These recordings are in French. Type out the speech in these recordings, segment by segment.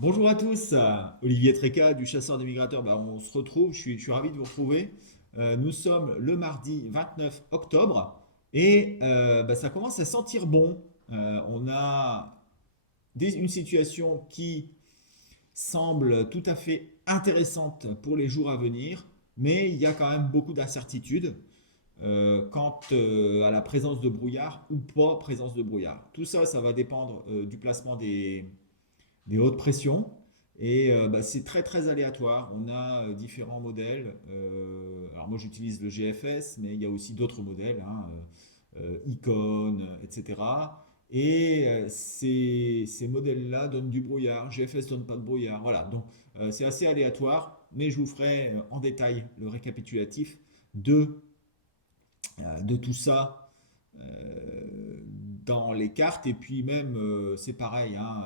Bonjour à tous, Olivier Tréca du Chasseur des Migrateurs. On se retrouve, je suis ravi de vous retrouver. Nous sommes le mardi 29 octobre et ça commence à sentir bon. On a une situation qui semble tout à fait intéressante pour les jours à venir, mais il y a quand même beaucoup d'incertitudes quant à la présence de brouillard ou pas présence de brouillard. Tout ça, ça va dépendre du placement des hautes pressions. Et c'est très très aléatoire. On a différents modèles. Alors moi j'utilise le GFS, mais il y a aussi d'autres modèles, hein, Icon, etc. Et ces modèles-là donnent du brouillard. GFS donne pas de brouillard. Voilà, donc c'est assez aléatoire, mais je vous ferai en détail le récapitulatif de, de tout ça dans les cartes. Et puis même, c'est pareil, hein,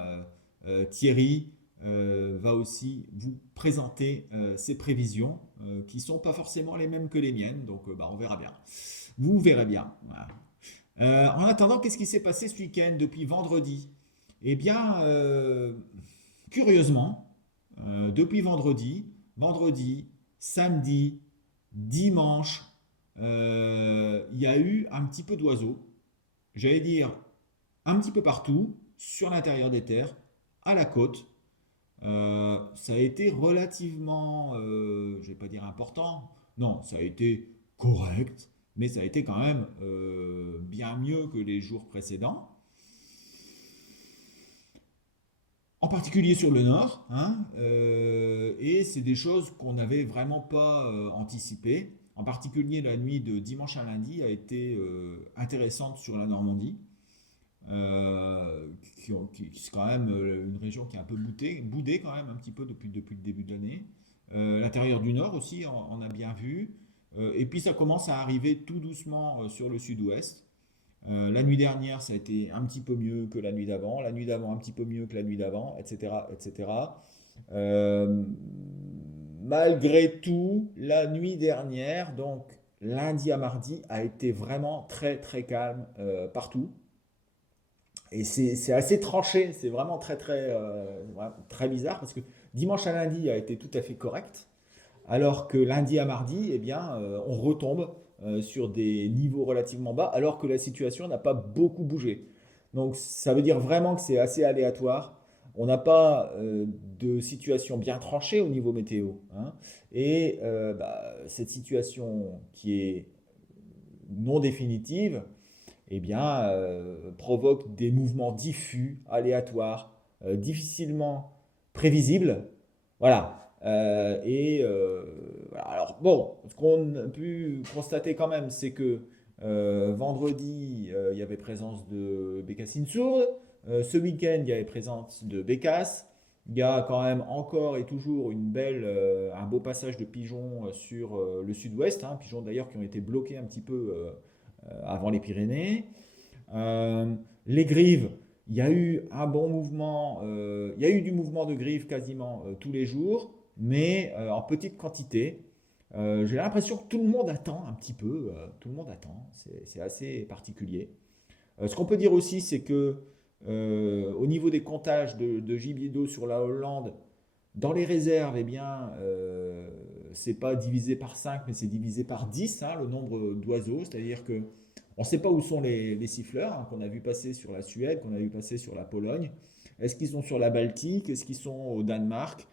Thierry va aussi vous présenter ses prévisions qui ne sont pas forcément les mêmes que les miennes. Donc on verra bien. Vous verrez bien. Voilà. En attendant, qu'est-ce qui s'est passé ce week-end depuis vendredi? Eh bien, curieusement, depuis vendredi, samedi, dimanche, il y a eu un petit peu d'oiseaux, j'allais dire un petit peu partout, sur l'intérieur des terres, à la côte. Ça a été relativement, je vais pas dire important, non, ça a été correct, mais ça a été quand même bien mieux que les jours précédents. En particulier sur le nord, hein, et c'est des choses qu'on n'avait vraiment pas anticipées. En particulier, la nuit de dimanche à lundi a été intéressante sur la Normandie, c'est quand même une région qui est un peu boudée quand même un petit peu depuis le début de l'année. L'intérieur du nord aussi, on a bien vu. Et puis ça commence à arriver tout doucement sur le sud-ouest. La nuit dernière, ça a été un petit peu mieux que la nuit d'avant, la nuit d'avant un petit peu mieux que la nuit d'avant, etc., etc. Euh, Malgré tout, la nuit dernière, donc lundi à mardi, a été vraiment très très calme partout. Et c'est assez tranché, c'est vraiment très bizarre parce que dimanche à lundi a été tout à fait correct, alors que lundi à mardi, eh bien, on retombe sur des niveaux relativement bas, alors que la situation n'a pas beaucoup bougé. Donc ça veut dire vraiment que c'est assez aléatoire. On n'a pas de situation bien tranchée au niveau météo, hein. Et cette situation qui est non définitive, eh bien, provoque des mouvements diffus, aléatoires, difficilement prévisibles. Voilà. Voilà. Alors, bon, ce qu'on a pu constater quand même, c'est que vendredi, il y avait présence de bécassines sourdes. Ce week-end, il y avait présence de bécasses. Il y a quand même encore et toujours un beau passage de pigeons sur le sud-ouest, hein, pigeons d'ailleurs qui ont été bloqués un petit peu avant les Pyrénées. Les grives, il y a eu un bon mouvement, il y a eu du mouvement de grives quasiment tous les jours, mais en petite quantité. J'ai l'impression que tout le monde attend un petit peu, tout le monde attend, c'est assez particulier. Ce qu'on peut dire aussi, c'est que au niveau des comptages de gibier d'eau sur la Hollande, dans les réserves, eh bien, c'est pas divisé par 5, mais c'est divisé par 10, hein, le nombre d'oiseaux. C'est-à-dire que on ne sait pas où sont les siffleurs hein, qu'on a vu passer sur la Suède, qu'on a vu passer sur la Pologne. Est-ce qu'ils sont sur la Baltique? Est-ce qu'ils sont au Danemark?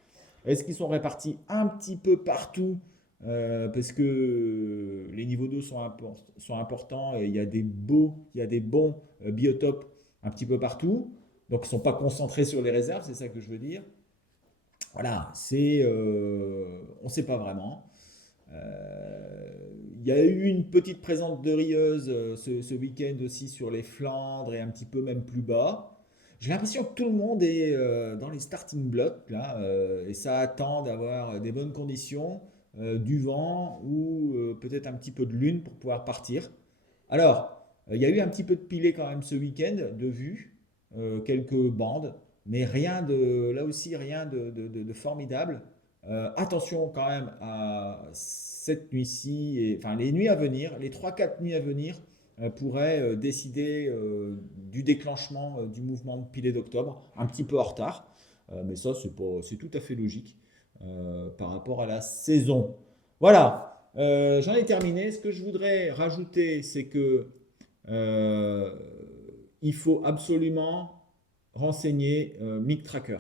Est-ce qu'ils sont répartis un petit peu partout parce que les niveaux d'eau sont importants et il y a des bons biotopes un petit peu partout. Donc ils ne sont pas concentrés sur les réserves, c'est ça que je veux dire. Voilà, on ne sait pas vraiment. Il y a eu une petite présence de rieuse ce week-end aussi sur les Flandres et un petit peu même plus bas. J'ai l'impression que tout le monde est dans les starting blocks là, et ça attend d'avoir des bonnes conditions, du vent ou peut-être un petit peu de lune pour pouvoir partir. Alors, il y a eu un petit peu de pilé quand même ce week-end de vue, quelques bandes, mais là aussi rien de formidable. Attention quand même à cette nuit-ci, enfin les nuits à venir, les trois quatre nuits à venir pourraient décider du déclenchement du mouvement de pilé d'octobre, un petit peu en retard. Mais ça, c'est tout à fait logique par rapport à la saison. Voilà, j'en ai terminé. Ce que je voudrais rajouter, c'est que euh, il faut absolument renseigner Mic Tracker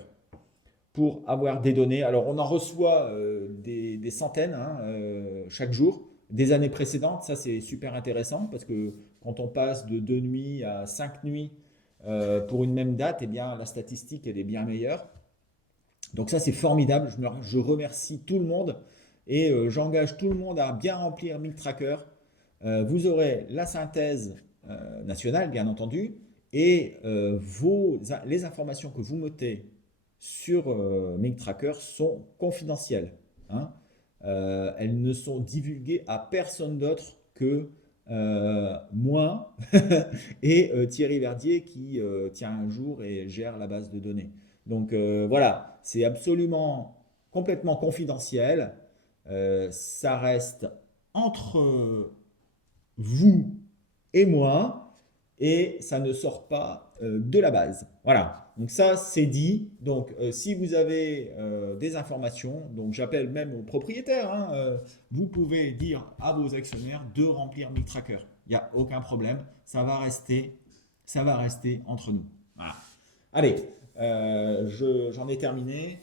pour avoir des données. Alors, on en reçoit des centaines hein, chaque jour, des années précédentes. Ça, c'est super intéressant parce que quand on passe de 2 nuits à 5 nuits pour une même date, eh bien, la statistique, elle est bien meilleure. Donc ça, c'est formidable. Je remercie tout le monde et j'engage tout le monde à bien remplir Milk Tracker. Vous aurez la synthèse nationale, bien entendu, et les informations que vous mettez sur Milk Tracker sont confidentielles, hein. Elles ne sont divulguées à personne d'autre que moi et Thierry Verdier qui tient un jour et gère la base de données. Donc voilà, c'est absolument complètement confidentiel. Ça reste entre vous et moi et ça ne sort pas de la base. Voilà, donc ça c'est dit. Donc si vous avez des informations, donc j'appelle même aux propriétaires, hein, vous pouvez dire à vos actionnaires de remplir MiCtracker. Il n'y a aucun problème, ça va rester entre nous. Voilà. Allez, j'en ai terminé.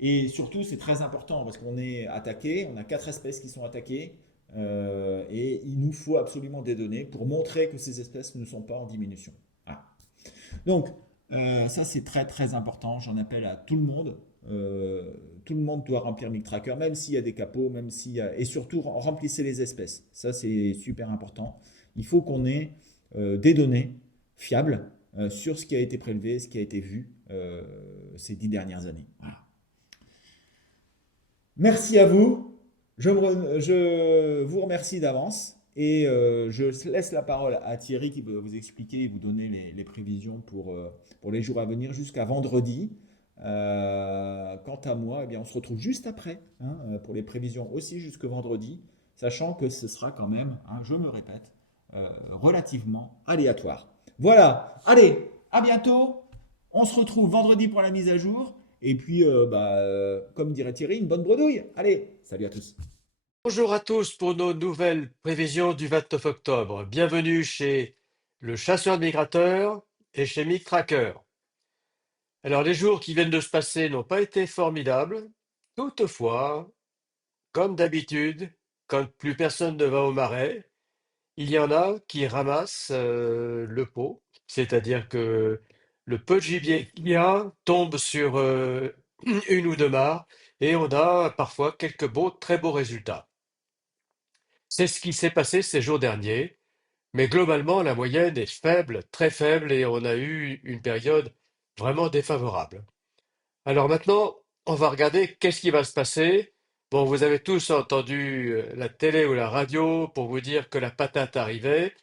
Et surtout, c'est très important parce qu'on est attaqué, on a 4 espèces qui sont attaquées et il nous faut absolument des données pour montrer que ces espèces ne sont pas en diminution. Voilà. Donc, ça c'est très très important, j'en appelle à tout le monde. Tout le monde doit remplir MiCtracker, même s'il y a des capots, même s'il y a... Et surtout, remplissez les espèces. Ça c'est super important. Il faut qu'on ait des données fiables sur ce qui a été prélevé, ce qui a été vu ces 10 dernières années. Voilà. Merci à vous. Je vous remercie d'avance et je laisse la parole à Thierry qui va vous expliquer et vous donner les prévisions pour les jours à venir jusqu'à vendredi. Quant à moi, eh bien, on se retrouve juste après hein, pour les prévisions aussi jusque vendredi, sachant que ce sera quand même, hein, je me répète, relativement aléatoire. Voilà, allez, à bientôt. On se retrouve vendredi pour la mise à jour. Et puis, comme dirait Thierry, une bonne bredouille. Allez, salut à tous. Bonjour à tous pour nos nouvelles prévisions du 29 octobre. Bienvenue chez le chasseur de migrateurs et chez Mick Tracker. Alors, les jours qui viennent de se passer n'ont pas été formidables. Toutefois, comme d'habitude, quand plus personne ne va au marais, il y en a qui ramassent le pot, c'est-à-dire que le peu de gibier qu'il y a tombe sur une ou deux mares et on a parfois quelques très beaux résultats. C'est ce qui s'est passé ces jours derniers. Mais globalement, la moyenne est faible, très faible, et on a eu une période vraiment défavorable. Alors maintenant, on va regarder qu'est-ce qui va se passer. Bon, vous avez tous entendu la télé ou la radio pour vous dire que la patate arrivait.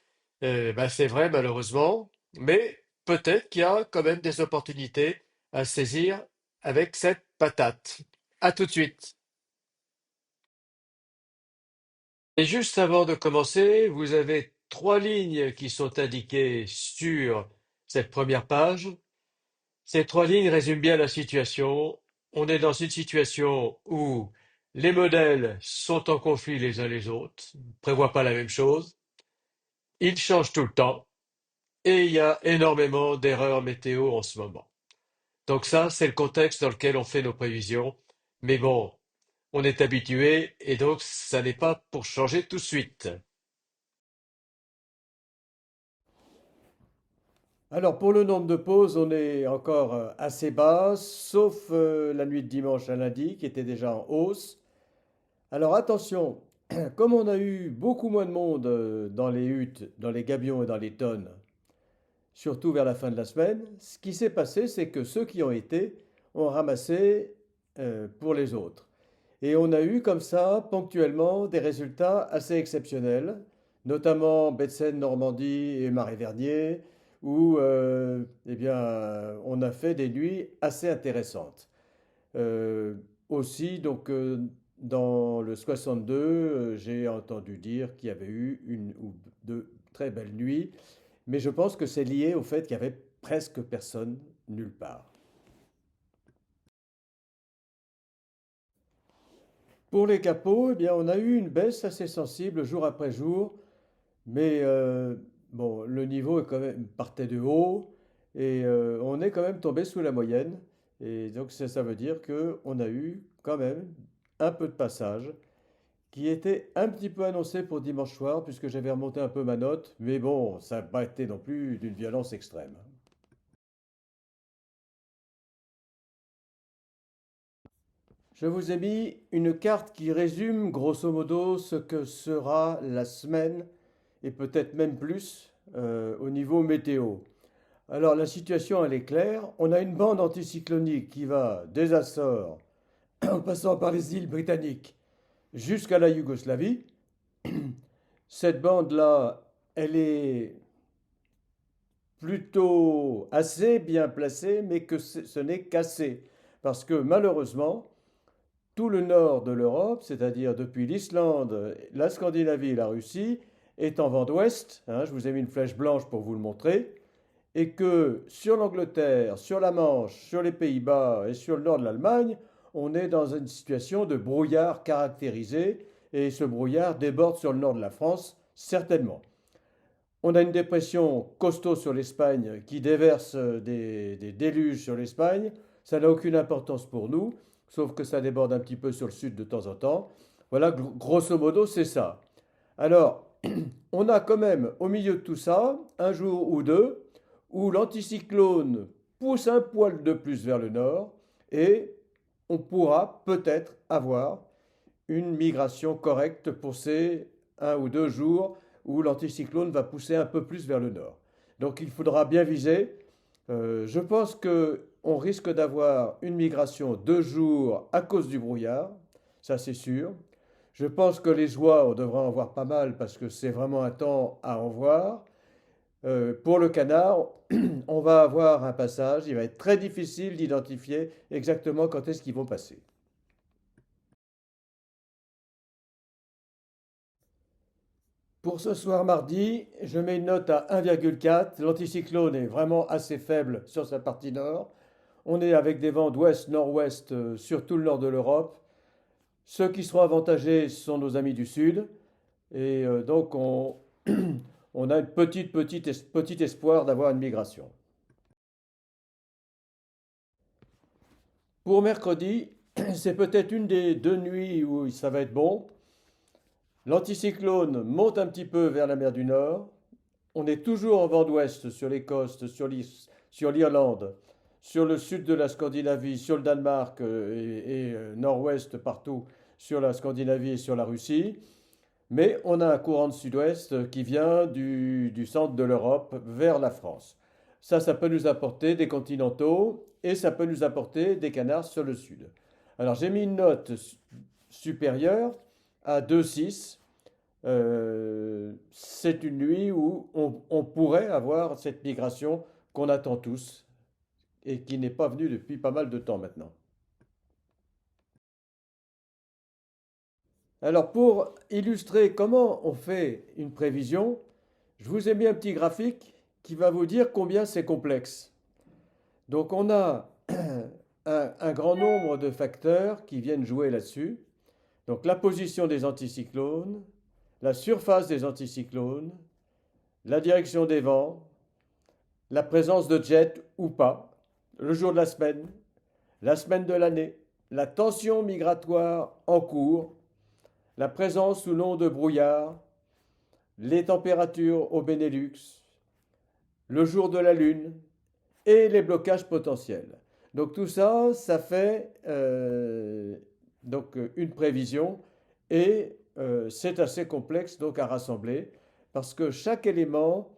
Ben, c'est vrai, malheureusement, mais peut-être qu'il y a quand même des opportunités à saisir avec cette patate. À tout de suite. Et juste avant de commencer, vous avez trois lignes qui sont indiquées sur cette première page. Ces trois lignes résument bien la situation. On est dans une situation où les modèles sont en conflit les uns les autres, ne prévoient pas la même chose, ils changent tout le temps et il y a énormément d'erreurs météo en ce moment. Donc ça, c'est le contexte dans lequel on fait nos prévisions. Mais bon, on est habitué et donc ça n'est pas pour changer tout de suite. Alors pour le nombre de pauses, on est encore assez bas, sauf la nuit de dimanche à lundi qui était déjà en hausse. Alors attention, comme on a eu beaucoup moins de monde dans les huttes, dans les gabions et dans les tonnes, surtout vers la fin de la semaine, ce qui s'est passé, c'est que ceux qui ont été ont ramassé pour les autres. Et on a eu comme ça ponctuellement des résultats assez exceptionnels, notamment Betsen, Normandie et Marais-Vernier, où eh bien, on a fait des nuits assez intéressantes. Euh, Aussi, donc, dans le 62, j'ai entendu dire qu'il y avait eu une ou deux très belles nuits, mais je pense que c'est lié au fait qu'il y avait presque personne nulle part. Pour les capots, eh bien, on a eu une baisse assez sensible jour après jour, mais bon, le niveau est quand même, partait de haut et on est quand même tombé sous la moyenne. Et donc ça veut dire qu'on a eu quand même un peu de passage qui était un petit peu annoncé pour dimanche soir, puisque j'avais remonté un peu ma note, mais bon, ça n'a pas été non plus d'une violence extrême. Je vous ai mis une carte qui résume grosso modo ce que sera la semaine, et peut-être même plus, au niveau météo. Alors la situation elle est claire, on a une bande anticyclonique qui va des Açores, en passant par les îles britanniques, jusqu'à la Yougoslavie. Cette bande-là, elle est plutôt assez bien placée, mais que ce n'est qu'assez. Parce que malheureusement, tout le nord de l'Europe, c'est-à-dire depuis l'Islande, la Scandinavie et la Russie, est en vent d'ouest. Hein, je vous ai mis une flèche blanche pour vous le montrer. Et que sur l'Angleterre, sur la Manche, sur les Pays-Bas et sur le nord de l'Allemagne, on est dans une situation de brouillard caractérisé. Et ce brouillard déborde sur le nord de la France, certainement. On a une dépression costaud sur l'Espagne qui déverse des déluges sur l'Espagne. Ça n'a aucune importance pour nous, sauf que ça déborde un petit peu sur le sud de temps en temps. Voilà, grosso modo, c'est ça. Alors, on a quand même au milieu de tout ça, un jour ou deux, où l'anticyclone pousse un poil de plus vers le nord et on pourra peut-être avoir une migration correcte pour ces un ou deux jours où l'anticyclone va pousser un peu plus vers le nord. Donc il faudra bien viser. Je pense qu'on risque d'avoir une migration 2 jours à cause du brouillard, ça c'est sûr. Je pense que les oies, on devra en voir pas mal parce que c'est vraiment un temps à en voir. Pour le canard, on va avoir un passage, il va être très difficile d'identifier exactement quand est-ce qu'ils vont passer. Pour ce soir mardi, je mets une note à 1,4. L'anticyclone est vraiment assez faible sur sa partie nord. On est avec des vents d'ouest-nord-ouest sur tout le nord de l'Europe. Ceux qui seront avantagés sont nos amis du sud. Et donc on a un petit espoir d'avoir une migration. Pour mercredi, c'est peut-être une des 2 nuits où ça va être bon. L'anticyclone monte un petit peu vers la mer du Nord. On est toujours en vent d'ouest sur les côtes, sur l'Irlande, sur le sud de la Scandinavie, sur le Danemark et nord-ouest partout sur la Scandinavie et sur la Russie. Mais on a un courant de sud-ouest qui vient du centre de l'Europe vers la France. Ça peut nous apporter des continentaux et ça peut nous apporter des canards sur le sud. Alors j'ai mis une note supérieure à 2,6. C'est une nuit où on pourrait avoir cette migration qu'on attend tous et qui n'est pas venue depuis pas mal de temps maintenant. Alors pour illustrer comment on fait une prévision, je vous ai mis un petit graphique qui va vous dire combien c'est complexe. Donc on a un grand nombre de facteurs qui viennent jouer là-dessus. Donc la position des anticyclones, la surface des anticyclones, la direction des vents, la présence de jets ou pas, le jour de la semaine de l'année, la tension migratoire en cours, la présence ou non de brouillard, les températures au Benelux, le jour de la Lune et les blocages potentiels. Donc tout ça, ça fait donc une prévision et c'est assez complexe donc à rassembler parce que chaque élément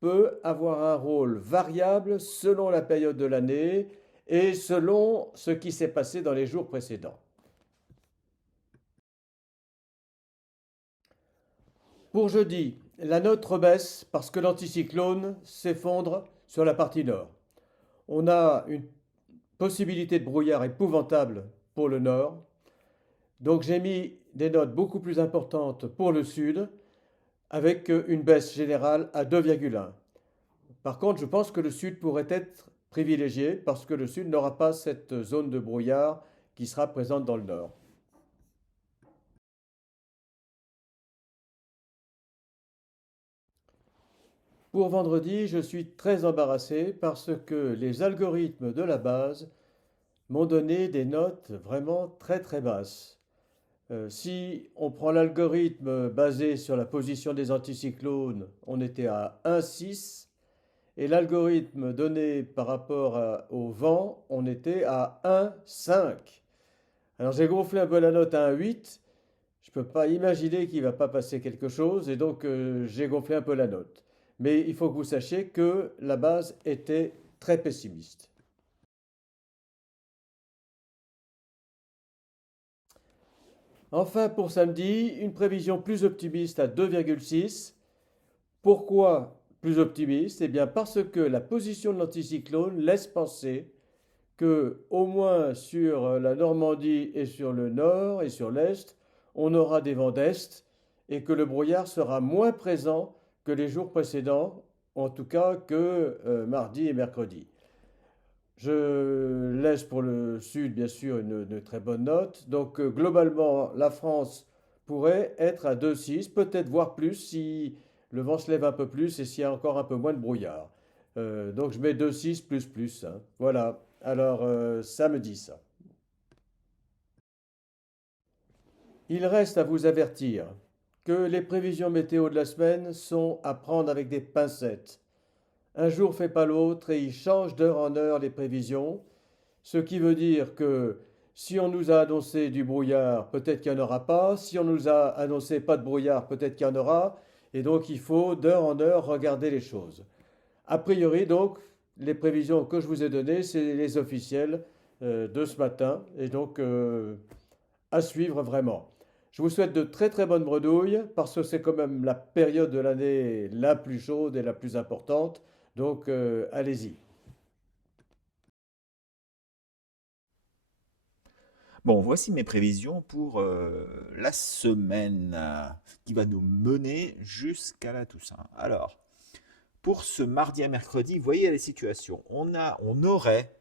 peut avoir un rôle variable selon la période de l'année et selon ce qui s'est passé dans les jours précédents. Pour jeudi, la note rebaisse parce que l'anticyclone s'effondre sur la partie nord. On a une possibilité de brouillard épouvantable pour le nord. Donc j'ai mis des notes beaucoup plus importantes pour le sud avec une baisse générale à 2,1. Par contre, je pense que le sud pourrait être privilégié parce que le sud n'aura pas cette zone de brouillard qui sera présente dans le nord. Pour vendredi, je suis très embarrassé parce que les algorithmes de la base m'ont donné des notes vraiment très très basses. Si on prend l'algorithme basé sur la position des anticyclones, on était à 1,6 et l'algorithme donné par rapport au vent, on était à 1,5. Alors j'ai gonflé un peu la note à 1,8. Je ne peux pas imaginer qu'il ne va pas passer quelque chose et donc j'ai gonflé un peu la note. Mais il faut que vous sachiez que la base était très pessimiste. Enfin, pour samedi, une prévision plus optimiste à 2,6. Pourquoi plus optimiste? Eh bien parce que la position de l'anticyclone laisse penser que, au moins sur la Normandie et sur le nord et sur l'est, on aura des vents d'est et que le brouillard sera moins présent que les jours précédents, en tout cas que mardi et mercredi. Je laisse pour le sud, bien sûr, une très bonne note. Donc, globalement, la France pourrait être à 2,6, peut-être voire plus si le vent se lève un peu plus et s'il y a encore un peu moins de brouillard. Donc, je mets 2,6 plus plus, hein. Voilà. Alors, samedi, ça. Il reste à vous avertir que les prévisions météo de la semaine sont à prendre avec des pincettes. Un jour fait pas l'autre et il change d'heure en heure les prévisions. Ce qui veut dire que si on nous a annoncé du brouillard, peut-être qu'il n'y en aura pas. Si on nous a annoncé pas de brouillard, peut-être qu'il y en aura. Et donc il faut d'heure en heure regarder les choses. A priori, donc, les prévisions que je vous ai données, c'est les officielles de ce matin. Et donc, à suivre vraiment. Je vous souhaite de très très bonnes bredouilles parce que c'est quand même la période de l'année la plus chaude et la plus importante. Donc, allez-y. Bon, voici mes prévisions pour la semaine qui va nous mener jusqu'à la Toussaint. Alors, pour ce mardi à mercredi, vous voyez les situations. On aurait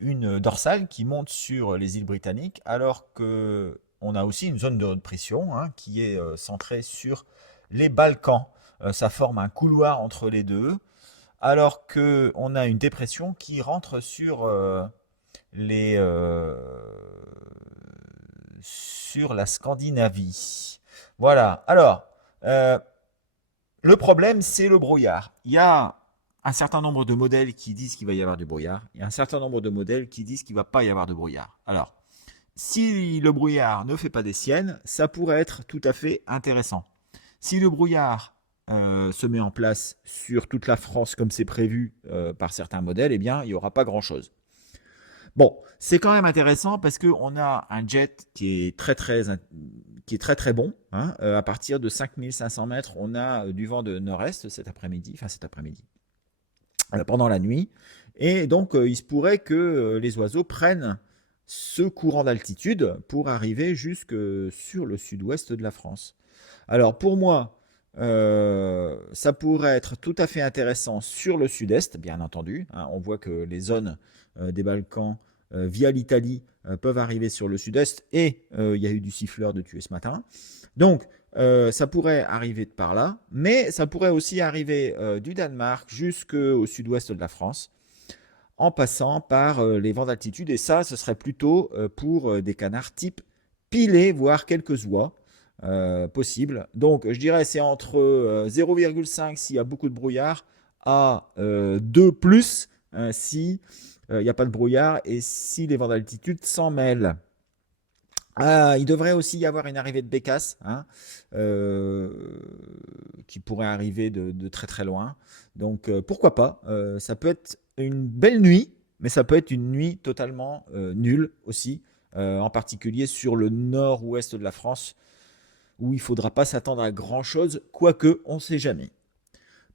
une dorsale qui monte sur les îles britanniques, alors que on a aussi une zone de haute pression hein, qui est centrée sur les Balkans. Ça forme un couloir entre les deux, alors que on a une dépression qui rentre les, sur la Scandinavie. Voilà. Alors, euh, le problème, c'est le brouillard. Il y a un certain nombre de modèles qui disent qu'il va y avoir du brouillard. Il y a un certain nombre de modèles qui disent qu'il ne va pas y avoir de brouillard. Alors, si le brouillard ne fait pas des siennes, ça pourrait être tout à fait intéressant. Si le brouillard se met en place sur toute la France comme c'est prévu par certains modèles, eh bien, il n'y aura pas grand-chose. Bon, c'est quand même intéressant parce qu'on a un jet qui est très très bon. Hein. À partir de 5500 mètres, on a du vent de nord-est cet après-midi, pendant la nuit. Et donc, il se pourrait que les oiseaux prennent ce courant d'altitude pour arriver jusque sur le sud-ouest de la France. Alors, pour moi, ça pourrait être tout à fait intéressant sur le sud-est, bien entendu. Hein. On voit que les zones des Balkans via l'Italie peuvent arriver sur le sud-est et il y a eu du siffleur de tuer ce matin. Donc, ça pourrait arriver de par là, mais ça pourrait aussi arriver du Danemark jusqu'au sud-ouest de la France, en passant par les vents d'altitude. Et ça, ce serait plutôt pour des canards type pilé, voire quelques oies possibles. Donc, je dirais c'est entre 0,5 s'il y a beaucoup de brouillard, à 2 plus si il n'y a pas de brouillard et si les vents d'altitude s'en mêlent. Il devrait aussi y avoir une arrivée de bécasse hein, euh, qui pourrait arriver de très très loin. Donc pourquoi pas. Ça peut être une belle nuit, mais ça peut être une nuit totalement nulle aussi, en particulier sur le nord-ouest de la France, où il ne faudra pas s'attendre à grand-chose, quoique on ne sait jamais.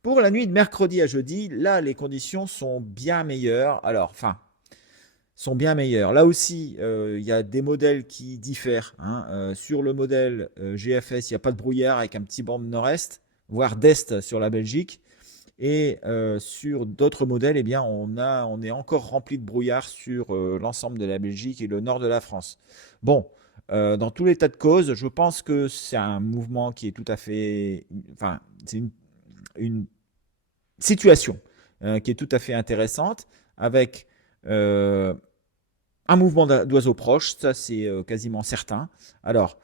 Pour la nuit de mercredi à jeudi, là les conditions sont bien meilleures. Alors, enfin, sont bien meilleurs. Là aussi, il y a des modèles qui diffèrent. Hein. Sur le modèle GFS, il n'y a pas de brouillard avec un petit banc de nord-est, voire d'est sur la Belgique. Et sur d'autres modèles, eh bien, on est encore rempli de brouillard sur l'ensemble de la Belgique et le nord de la France. Bon, dans tous les tas de causes, je pense que c'est un mouvement qui est tout à fait... Enfin, une situation qui est tout à fait intéressante avec un mouvement d'oiseau proche, ça c'est quasiment certain. Alors,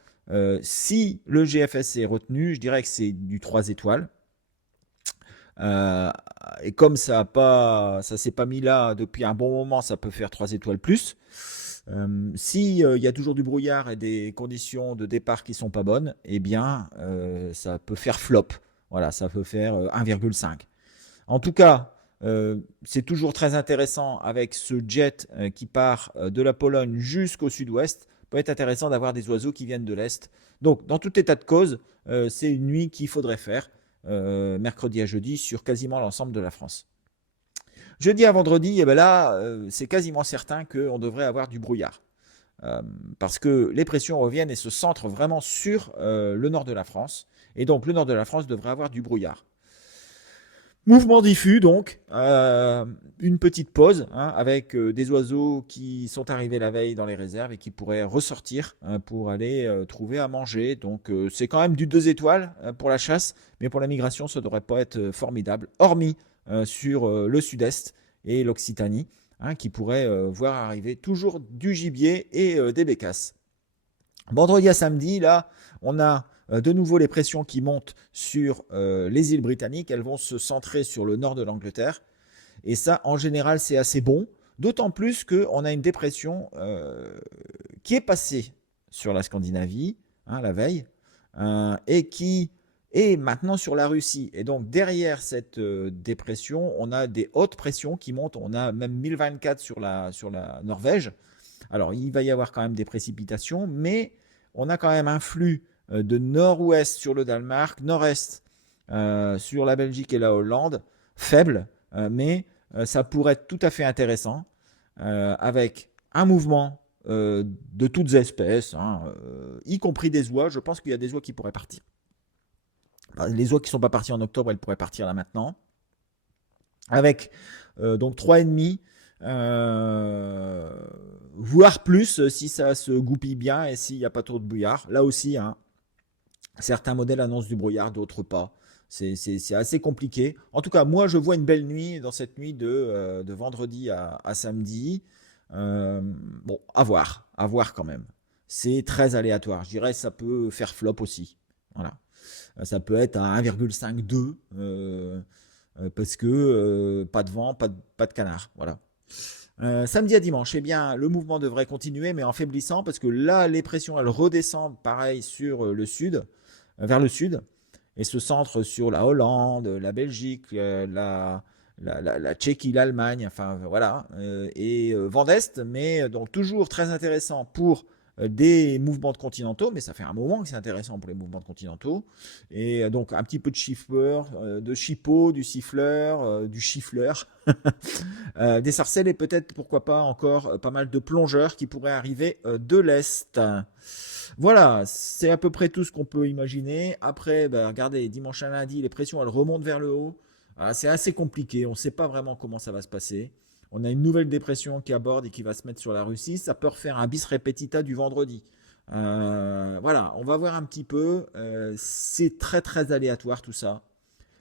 si le GFS est retenu, je dirais que c'est du 3 étoiles. Euh, et comme ça s'est pas mis là depuis un bon moment, ça peut faire 3 étoiles plus. Si il y a toujours du brouillard et des conditions de départ qui sont pas bonnes, eh bien, ça peut faire flop. Voilà, ça peut faire 1,5. En tout cas, c'est toujours très intéressant avec ce jet qui part de la Pologne jusqu'au sud-ouest. Peut être intéressant d'avoir des oiseaux qui viennent de l'est. Donc, dans tout état de cause, c'est une nuit qu'il faudrait faire mercredi à jeudi sur quasiment l'ensemble de la France. Jeudi à vendredi, eh ben là, c'est quasiment certain qu'on devrait avoir du brouillard. Parce que les pressions reviennent et se centrent vraiment sur le nord de la France. Et donc, le nord de la France devrait avoir du brouillard. Mouvement diffus, donc, une petite pause avec des oiseaux qui sont arrivés la veille dans les réserves et qui pourraient ressortir pour aller trouver à manger. Donc, c'est quand même du 2 étoiles pour la chasse, mais pour la migration, ça ne devrait pas être formidable, hormis sur le sud-est et l'Occitanie, qui pourraient voir arriver toujours du gibier et des bécasses. Vendredi à samedi, là, on a de nouveau les pressions qui montent sur les îles britanniques. Elles vont se centrer sur le nord de l'Angleterre. Et ça, en général, c'est assez bon. D'autant plus qu'on a une dépression qui est passée sur la Scandinavie, la veille, et qui est maintenant sur la Russie. Et donc, derrière cette dépression, on a des hautes pressions qui montent. On a même 1024 sur la Norvège. Alors, il va y avoir quand même des précipitations, mais on a quand même un flux de nord-ouest sur le Danemark, nord-est sur la Belgique et la Hollande, faible, mais ça pourrait être tout à fait intéressant, avec un mouvement de toutes espèces, y compris des oies. Je pense qu'il y a des oies qui pourraient partir. Les oies qui ne sont pas parties en octobre, elles pourraient partir là maintenant. Avec donc 3,5, voire plus si ça se goupille bien et s'il n'y a pas trop de brouillard. Là aussi, certains modèles annoncent du brouillard, d'autres pas. C'est assez compliqué. En tout cas, moi, je vois une belle nuit dans cette nuit de vendredi à samedi. Bon, à voir quand même. C'est très aléatoire. Je dirais que ça peut faire flop aussi. Voilà. Ça peut être à 1,52 parce que pas de vent, pas de canard. Voilà. Samedi à dimanche, eh bien, le mouvement devrait continuer, mais en faiblissant, parce que là, les pressions, elles redescendent pareil sur le sud, vers le sud, et se centrent sur la Hollande, la Belgique, la Tchéquie, l'Allemagne, enfin voilà, et vent d'Est, mais donc toujours très intéressant pour des mouvements de continentaux, mais ça fait un moment que c'est intéressant pour les mouvements de continentaux, et donc un petit peu de chiffreur, de chipot, du siffleur, du chiffleur, des sarcelles et peut-être pourquoi pas encore pas mal de plongeurs qui pourraient arriver de l'Est. Voilà, c'est à peu près tout ce qu'on peut imaginer. Après, regardez, dimanche à lundi, les pressions elles remontent vers le haut. C'est assez compliqué, on ne sait pas vraiment comment ça va se passer. On a une nouvelle dépression qui aborde et qui va se mettre sur la Russie. Ça peut refaire un bis repetita du vendredi. Voilà, on va voir un petit peu. C'est très très aléatoire tout ça.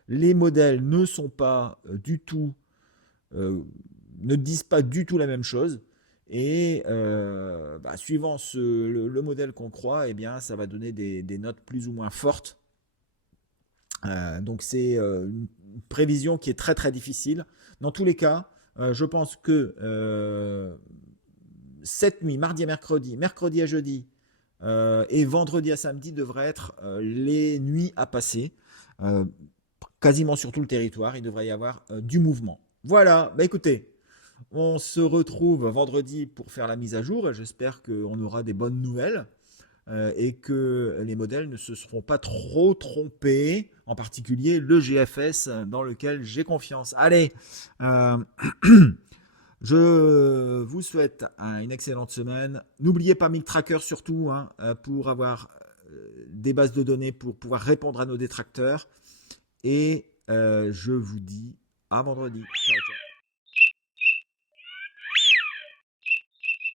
Les modèles ne sont pas du tout, ne disent pas du tout la même chose. Et suivant le modèle qu'on croit, eh bien, ça va donner des notes plus ou moins fortes. Donc c'est une prévision qui est très très difficile. Dans tous les cas, je pense que cette nuit, mardi à mercredi, mercredi à jeudi et vendredi à samedi devraient être les nuits à passer. Quasiment sur tout le territoire, il devrait y avoir du mouvement. Voilà, écoutez, on se retrouve vendredi pour faire la mise à jour et j'espère qu'on aura des bonnes nouvelles et que les modèles ne se seront pas trop trompés, en particulier le GFS dans lequel j'ai confiance. Allez, je vous souhaite une excellente semaine. N'oubliez pas MiGTracker surtout pour avoir des bases de données pour pouvoir répondre à nos détracteurs. Et je vous dis à vendredi. Ciao, ciao.